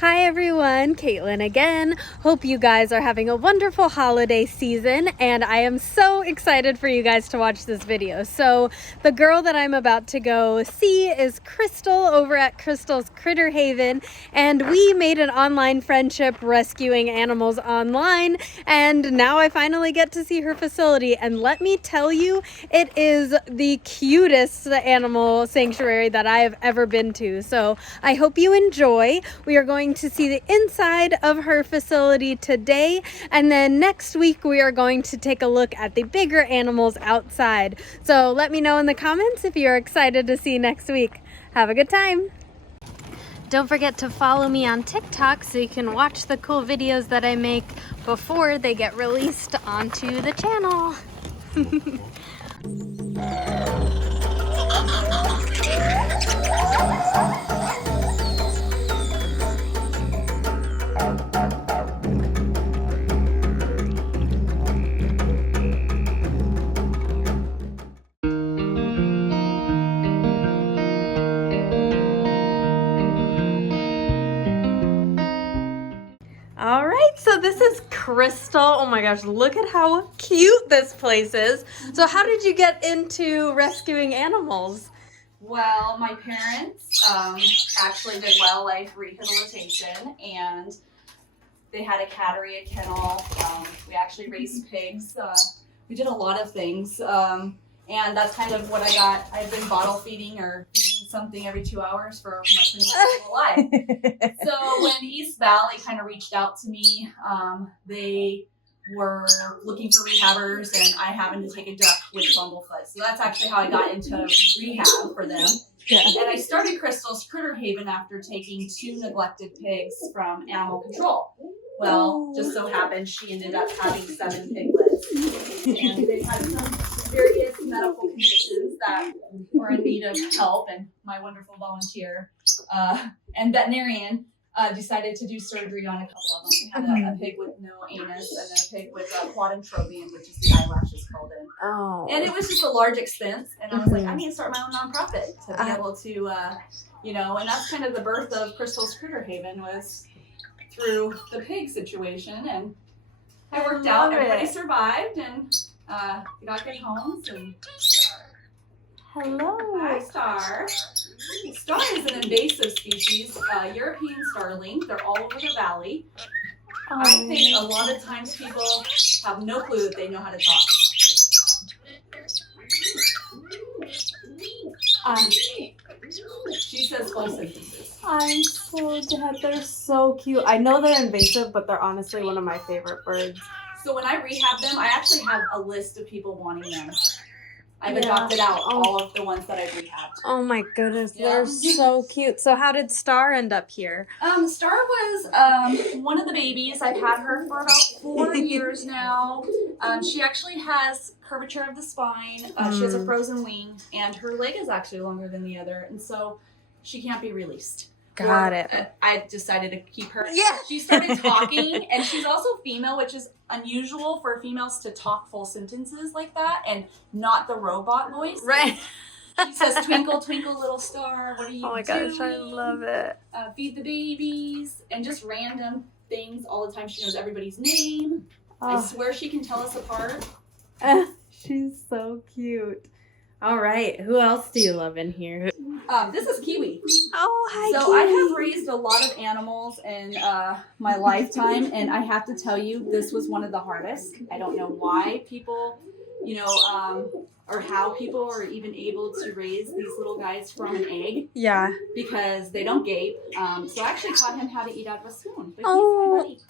Hi everyone, Katelyn again. Hope you guys are having a wonderful holiday season, and I am so excited for you guys to watch this video. So the girl that I'm about to go see is Crystal over at Crystal's Critter Haven, and we made an online friendship rescuing animals online, and now I finally get to see her facility. And let me tell you, it is the cutest animal sanctuary that I have ever been to. So I hope you enjoy. We are going to see the inside of her facility today, and then next week we are going to take a look at the bigger animals outside. So let me know in the comments if you're excited to see next week. Have a good time. Don't forget to follow me on TikTok so you can watch the cool videos that I make before they get released onto the channel. All right, so this is Crystal. Oh my gosh, look at how cute this place is. So how did you get into rescuing animals? Well, my parents actually did wildlife rehabilitation, and they had a cattery, a kennel. We actually raised pigs. We did a lot of things, and that's kind of what I got. I've been bottle feeding or feeding something every 2 hours for my pretty much whole life. So when East Valley kind of reached out to me, they were looking for rehabbers, and I happened to take a duck with bumblefoot. So that's actually how I got into rehab for them. Yeah. And I started Crystal's Critter Haven after taking 2 neglected pigs from animal control. Well, just so happened she ended up having 7 piglets. And they had some various medical conditions that were in need of help, and my wonderful volunteer and veterinarian decided to do surgery on a couple of them. We had a pig with no anus and a pig with quadentropium, which is the eyelashes called in. Oh. And it was just a large expense, and I was like, I need to start my own nonprofit to be able to, and that's kind of the birth of Crystal's Critter Haven, was through the pig situation, and it worked out. Everybody survived, and got good homes. And hello. Hi, Star. Star is an invasive species, European starling. They're all over the valley. I think a lot of times people have no clue that they know how to talk. She says full sentences. I'm so dead. They're so cute. I know they're invasive, but they're honestly one of my favorite birds. So when I rehab them, I actually have a list of people wanting them. I've adopted out all of the ones that I've rehabbed. Oh my goodness, they're so cute. So how did Star end up here? Star was one of the babies. I've had her for about 4 years now. She actually has curvature of the spine. She has a frozen wing, and her leg is actually longer than the other, and so she can't be released. Got it. I decided to keep her. Yeah. She started talking, and she's also female, which is unusual for females to talk full sentences like that and not the robot voice. Right. She says, "Twinkle, twinkle, little star, what are you doing?" Oh my gosh, I love it. Feed the babies, and just random things all the time. She knows everybody's name. I swear she can tell us apart. She's so cute. All right, who else do you love in here? This is Kiwi. Oh, hi, So Kiwi. I have raised a lot of animals in my lifetime, and I have to tell you, this was one of the hardest. I don't know why people, or how people are even able to raise these little guys from an egg. Yeah. Because they don't gape. So I actually taught him how to eat out of a spoon. But he's my buddy.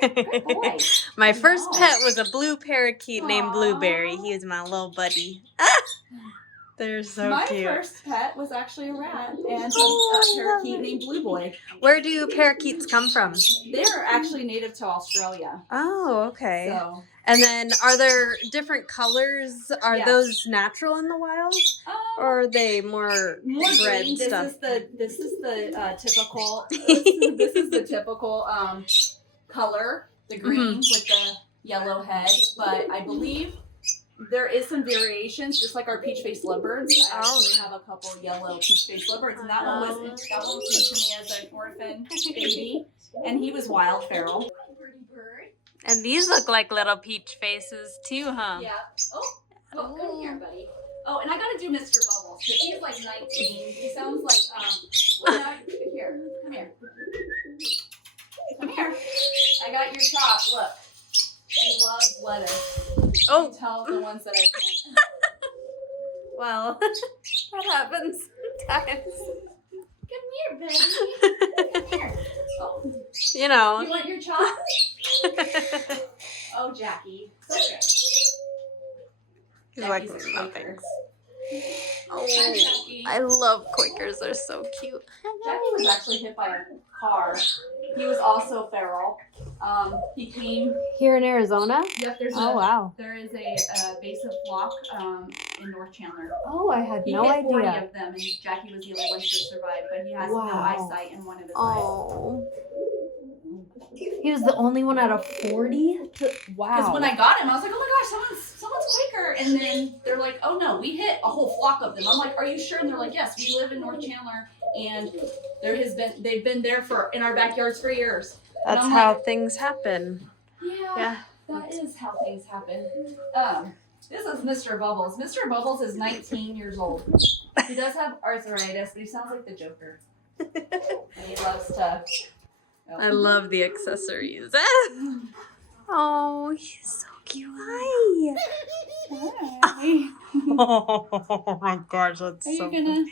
Good boy. My first pet was a blue parakeet named Blueberry. He was my little buddy. They're so cute. My first pet was actually a rat and a parakeet named Blue Boy. Where do parakeets come from? They're actually native to Australia. Oh, okay. So. And then are there different colors? Are those natural in the wild? Or are they more bred green. stuff? This is the typical this is the typical color, the green with the yellow head, but I believe there is some variations, just like our peach-faced lovebirds. I actually have a couple yellow peach-faced lovebirds, and that one came to me as an orphan baby, and he was wild feral. Pretty bird. And these look like little peach faces too, huh? Yeah. Oh, come here, buddy. Oh, and I gotta do Mr. Bubbles because he's like 19. He sounds like here, come here. Come here. I got your chop. Look. He loves lettuce. Oh. You tell the ones that I can't. Well, that happens sometimes. Come here, baby. Come here. Oh. You know. You want your chop? Oh, Jackie. So good. He's like nothing. Oh, I love Quakers. They're so cute. Jackie was actually hit by a car. He was also feral. He came here in Arizona. Yep. Wow. There is a invasive flock in North Chandler. Oh, I had no idea. 40 idea. of them, and Jackie was the only one to survive. But he has no eyesight in one of his eyes. Oh. He was the only one out of 40? Wow. Because when I got him, I was like, oh my gosh, someone's Quaker. And then they're like, oh no, we hit a whole flock of them. I'm like, are you sure? And they're like, yes, we live in North Chandler, and they've been there in our backyards for years. That's how things happen. Yeah, that is how things happen. This is Mr. Bubbles. Mr. Bubbles is 19 years old. He does have arthritis, but he sounds like the Joker. And he loves to... I love the accessories. Oh, he's so cute. Hi. Hi. Oh my gosh, that's Are you gonna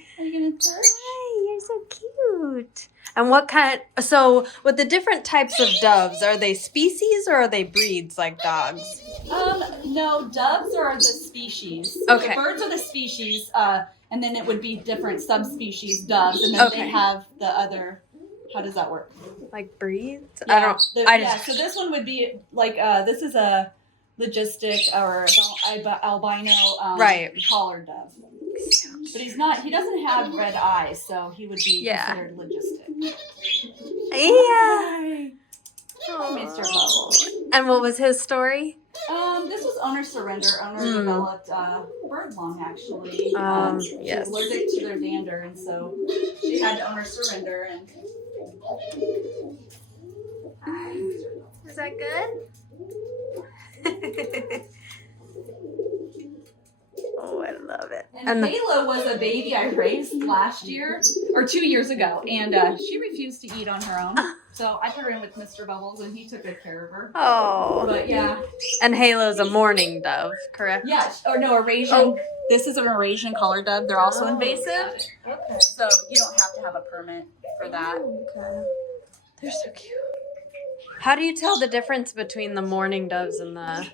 touch? Hi, you're so cute. And what kind? So, with the different types of doves, are they species or are they breeds like dogs? No, doves are the species. Okay. The birds are the species, and then it would be different subspecies doves, and then they have the other. How does that work? Like breeds? Yeah, so this one would be like this is a logistic or albino collared dove. But he doesn't have red eyes, so he would be considered logistic. Yeah. Mr. Bubbles. And what was his story? This was owner surrender. Owner developed bird lung, actually. She was allergic to their dander, and so she had owner surrender. And is that good? Oh, I love it. And Kayla was a baby I raised last year or 2 years ago, and she refused to eat on her own. So I put her in with Mr. Bubbles, and he took good care of her. Oh. But yeah. And Halo's a mourning dove, correct? Yeah. Or no, Eurasian. Oh. This is an Eurasian collar dove. They're also invasive. Okay. So you don't have to have a permit for that. Okay. They're so cute. How do you tell the difference between the mourning doves and the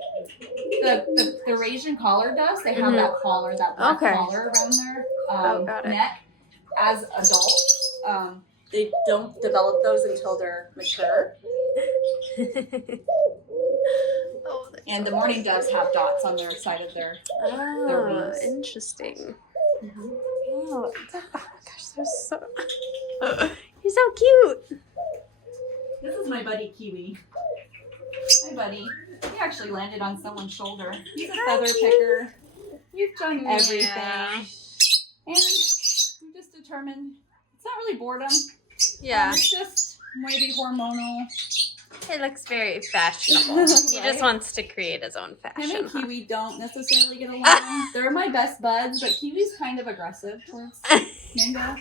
Eurasian collar doves? They have that collar, that black collar around their neck. As adults, they don't develop those until they're mature. And the mourning doves have dots on their side of their wings. Interesting. Oh my gosh, they're so... You're so cute. This is my buddy Kiwi. Hi, buddy. He actually landed on someone's shoulder. He's a feather picker. You've done everything. Yeah. And we just determined it's not really boredom. Yeah. It's just maybe hormonal. It looks very fashionable. Right? He just wants to create his own fashion. Him and Kiwi don't necessarily get along. They're my best buds, but Kiwi's kind of aggressive towards Mango.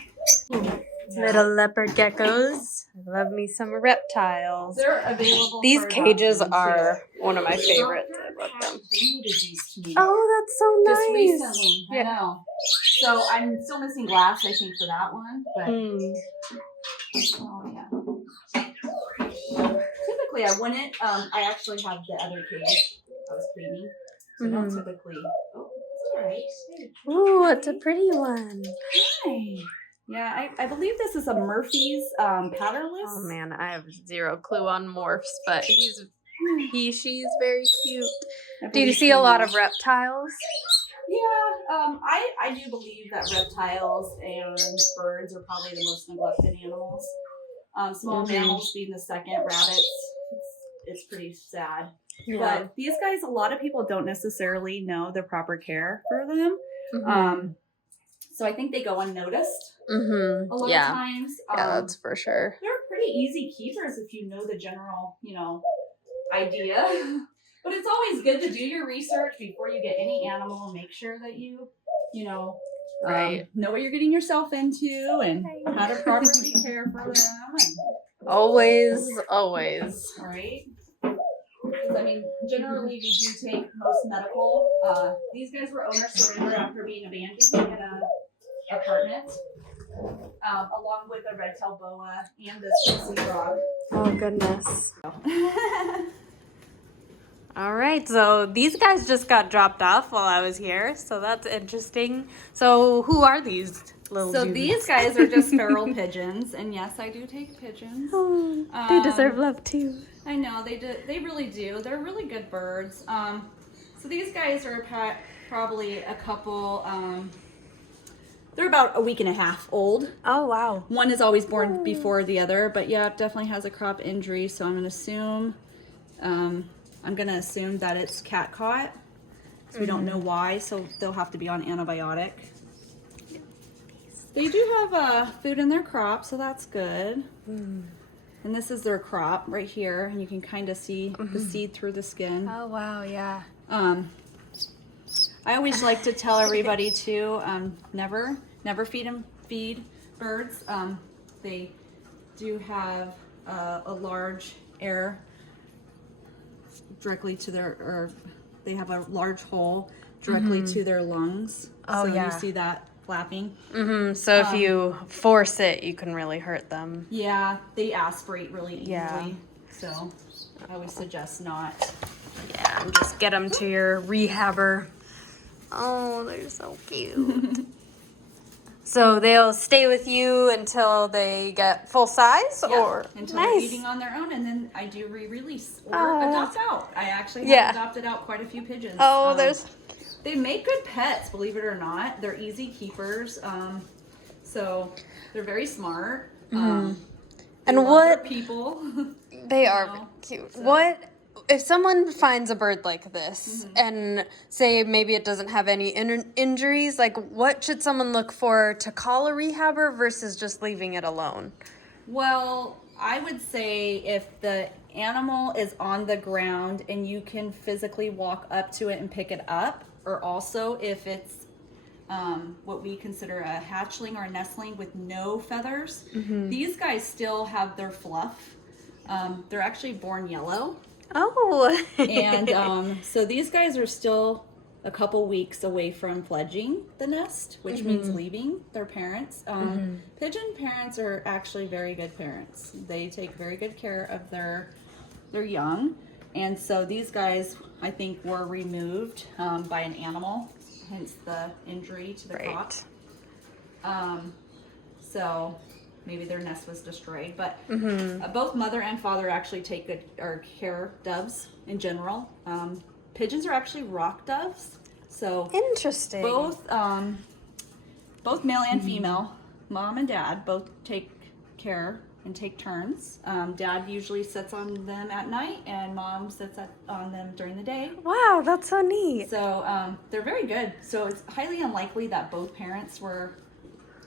Little leopard geckos. I love me some reptiles. They're available. These cages are one of my favorites. I love them. They needed these to me. Oh, that's so nice. Just recently. I know. So I'm still missing glass, I think, for that one. But oh yeah. Typically, I wouldn't. I actually have the other cage I was cleaning. So don't typically. Oh, it's all right. Ooh, it's a pretty one. Hi. Yeah, I believe this is a Murphy's patternless. Oh man, I have zero clue on morphs, but she's very cute. Do you see a lot of reptiles? Yeah, I do believe that reptiles and birds are probably the most neglected animals. Small mammals being the second, rabbits. It's pretty sad. Yeah. But these guys, a lot of people don't necessarily know the proper care for them. Mhm. So I think they go unnoticed a lot of times. Yeah, that's for sure. They're pretty easy keepers if you know the general, idea. But it's always good to do your research before you get any animal and make sure that you know what you're getting yourself into and how to properly care for them. Always. Right? I mean, generally we do take most medical. These guys were owner surrender after being abandoned in an apartment, along with a red-tailed boa and this sea frog. Oh, goodness. All right, so these guys just got dropped off while I was here, so that's interesting. So who are these little dudes? These guys are just feral pigeons, and yes, I do take pigeons. Oh, they deserve love too. I know, they do. They really do. They're really good birds. So these guys are probably a couple, they're about a week and a half old. Oh, wow. One is always born before the other, but yeah, it definitely has a crop injury, so I'm going to assume that it's cat caught. So we don't know why, so they'll have to be on antibiotic. They do have food in their crop, so that's good. And this is their crop right here, and you can kind of see the seed through the skin. Oh, wow, yeah. I always like to tell everybody to never feed birds. They do have a large air directly to or they have a large hole directly to their lungs. Oh, so yeah. you see that flapping. So if you force it, you can really hurt them. Yeah, they aspirate really easily. Yeah. So I would suggest not. Yeah, and just get them to your rehabber. Oh, they're so cute. So they'll stay with you until they get full size, or until they're eating on their own, and then I do re-release or adopt out. I actually have adopted out quite a few pigeons. Oh, they make good pets, believe it or not. They're easy keepers, so they're very smart. and what people? They are cute. So. What if someone finds a bird like this and say maybe it doesn't have any injuries? Like, what should someone look for to call a rehabber versus just leaving it alone? Well, I would say if the animal is on the ground and you can physically walk up to it and pick it up, or also if it's what we consider a hatchling or a nestling with no feathers, these guys still have their fluff. They're actually born yellow. Oh. And so these guys are still a couple weeks away from fledging the nest, which means leaving their parents. Pigeon parents are actually very good parents. They take very good care of their young. And so these guys, I think, were removed by an animal, hence the injury to the cock. So maybe their nest was destroyed, but both mother and father actually take good or care doves in general. Pigeons are actually rock doves, so interesting. Both male and female, mom and dad, both take care and take turns. Dad usually sits on them at night, and mom sits on them during the day. Wow, that's so neat. So they're very good. So it's highly unlikely that both parents were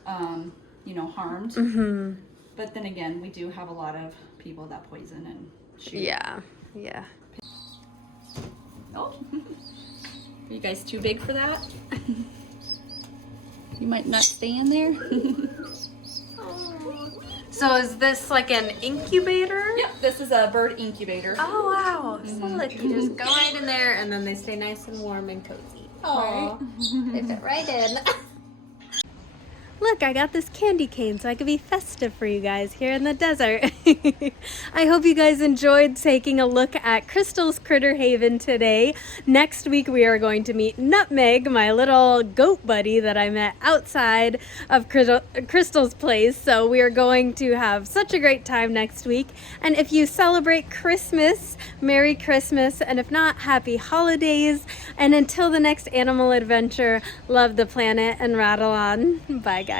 harmed. But then again, we do have a lot of people that poison and shoot. Yeah. Oh, are you guys too big for that? You might not stay in there. So is this like an incubator? Yep, this is a bird incubator. Oh, wow. So look, you just go right in there and then they stay nice and warm and cozy. Oh, right? They fit right in. Look, I got this candy cane so I could be festive for you guys here in the desert. I hope you guys enjoyed taking a look at Crystal's Critter Haven today. Next week we are going to meet Nutmeg, my little goat buddy that I met outside of Crystal's place. So we are going to have such a great time next week. And if you celebrate Christmas, Merry Christmas, and if not, Happy Holidays. And until the next animal adventure, love the planet and rattle on. Bye, guys.